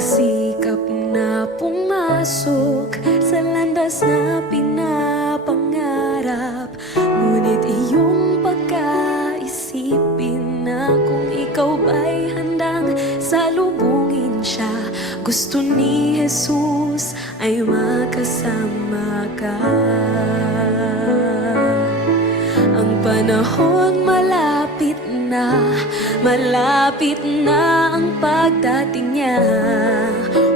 Magsikap na pumasok sa landas na pinapangarap, ngunit iyong pagkaisipin na kung ikaw ba'y handang salubungin siya. Gusto ni Jesus ay makasama ka. Ang panahon malapit na ang pagdating niya.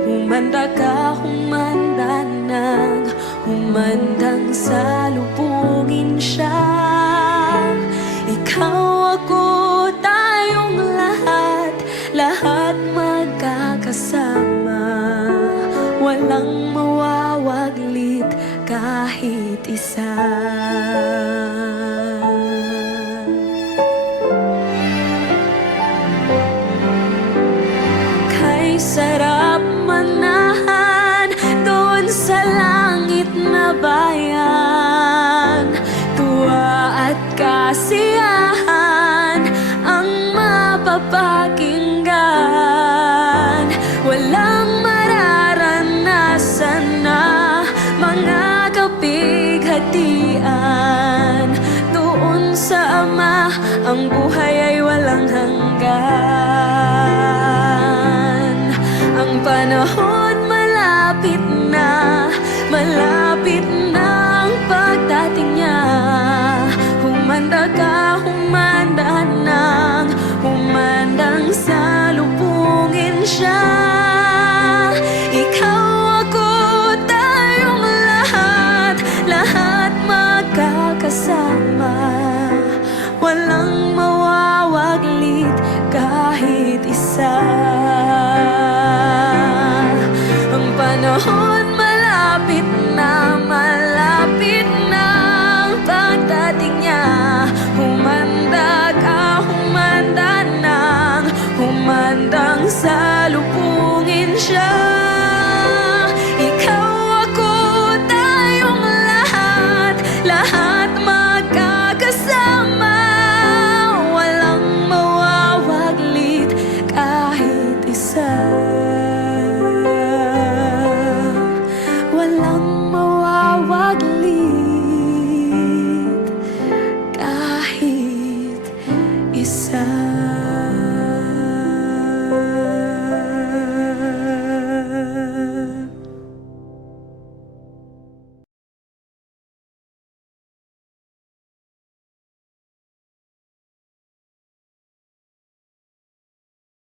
Humanda ka, humanda nang humandang salubungin siya. Ikaw, ako, tayong lahat magkakasama. Walang mawawaglit kahit isa. Sarap manahan doon sa langit na bayan. Tuwa at kasiyahan ang mapapakinggan. Walang mararanasan na mga kapighatian. Doon sa Ama ang buhay ay walang hanggan. Ang panahon malapit na ang pagdating niya. Humanda ka, humanda nang humandang salubungin siya. Ikaw, ako, tayong lahat magkakasama. Walang mawawaglit kahit isa. Ang panahon